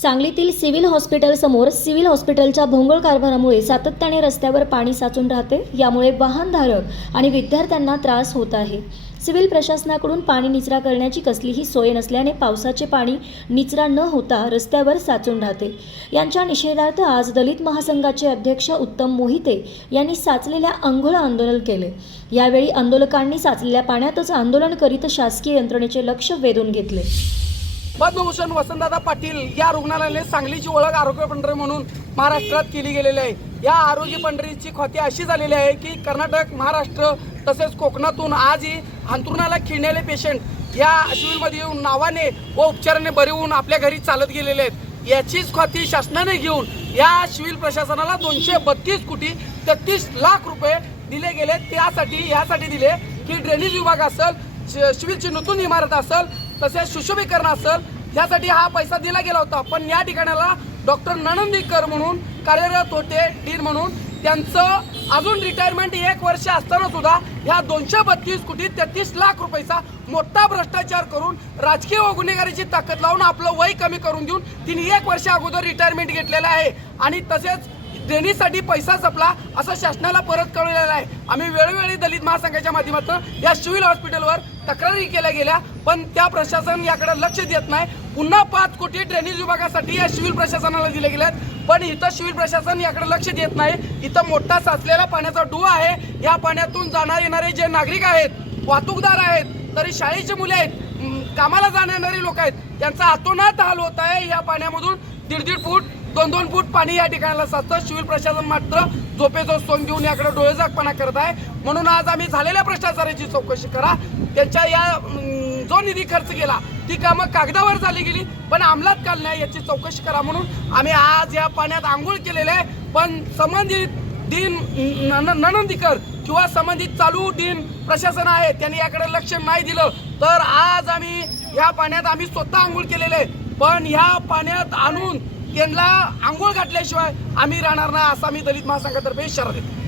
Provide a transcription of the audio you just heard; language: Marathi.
सांगलीतील सिव्हिल हॉस्पिटलसमोर सिव्हिल हॉस्पिटलच्या भोंगळ कारभारामुळे सातत्याने रस्त्यावर पाणी साचून राहते यामुळे वाहनधारक आणि विद्यार्थ्यांना त्रास होत आहे सिव्हिल प्रशासनाकडून पाणी निचरा करण्याची कसलीही सोय नसल्याने पावसाचे पाणी निचरा न होता रस्त्यावर साचून राहते यांच्या निषेधार्थ आज दलित महासंघाचे अध्यक्ष उत्तम मोहिते यांनी साचलेल्या आंघोळ आंदोलन केले यावेळी आंदोलकांनी साचलेल्या पाण्यातच आंदोलन करीत शासकीय यंत्रणेचे लक्ष वेधून घेतले पद्मभूषण वसंतदादा पाटील या रुग्णालयाने सांगलीची ओळख आरोग्य पंढरी म्हणून महाराष्ट्रात केली गेलेली आहे या आरोग्य पंढरीची खोती अशी झालेली आहे की कर्नाटक महाराष्ट्र तसेच कोकणातून आजही अंतरुणाला खिळलेले पेशंट या शिबिरमध्ये येऊन नावाने व उपचाराने बरे होऊन आपल्या घरी चालत गेलेले आहेत याचीच खाती शासनाने घेऊन या शिविर प्रशासनाला दोनशे बत्तीस कोटी तेहतीस लाख रुपये दिले गेले त्यासाठी यासाठी दिले की ड्रेनेज विभाग असेल शिविरची नूतन इमारत असेल तसेच सुशोभीकरण असेल यासाठी हा पैसा दिला गेला होता पण या ठिकाणाला डॉक्टर नणंदीकर म्हणून कार्यरत होते डीन म्हणून त्यांचं अजून रिटायरमेंट एक वर्ष असताना सुद्धा ह्या दोनशे बत्तीस कोटी तेहतीस लाख रुपयेचा मोठा भ्रष्टाचार करून राजकीय व गुन्हेगारीची ताकद लावून आपलं वय कमी करून देऊन तिने एक वर्ष अगोदर रिटायरमेंट घेतलेलं आहे आणि तसेच देणीसाठी पैसा जपला असं शासनाला परत कळवलेला आहे आम्ही वेळोवेळी दलित महासंघाच्या माध्यमातून या सिव्हिल हॉस्पिटलवर तक्रारी केल्या गेल्या पण त्या प्रशासन याकडे लक्ष देत नाही पुन्हा पाच कोटी ड्रेनेज विभागासाठी या सिव्हिल प्रशासनाला दिले गेल्या पण इथं सिव्हिल प्रशासन याकडे लक्ष देत नाही इथं मोठा साचलेला पाण्याचा डुवा आहे या पाण्यातून जाणार येणारे जे नागरिक आहेत वाहतूकदार आहेत तरी शाळेची मुले आहेत कामाला येणारे लोक आहेत त्यांचा आतोनात हाल होत आहे या पाण्यामधून दीड दीड फूट दोन दोन फूट पाणी या ठिकाणाला साचतं सिव्हिल प्रशासन मात्र झोपेचो सोंग घेऊन याकडे डोळेजागपणा करत आहे म्हणून आज आम्ही झालेल्या भ्रष्टाचाराची चौकशी करा त्यांच्या या जो निधी खर्च केला ती कामं कागदावर झाली गेली पण अंमलात काल नाही याची चौकशी करा म्हणून आम्ही आज या पाण्यात आंघोळ केलेले आहे पण संबंधित दिन ननंदीकर किंवा संबंधित चालू दिन प्रशासन आहे त्यांनी याकडे लक्ष नाही दिलं तर आज आम्ही या पाण्यात आम्ही स्वतः आंघोळ केलेले पण ह्या पाण्यात आणून त्यांना आंघोळ घातल्याशिवाय आम्ही राहणार नाही असा मी दलित महासंघातर्फे इशारा देतो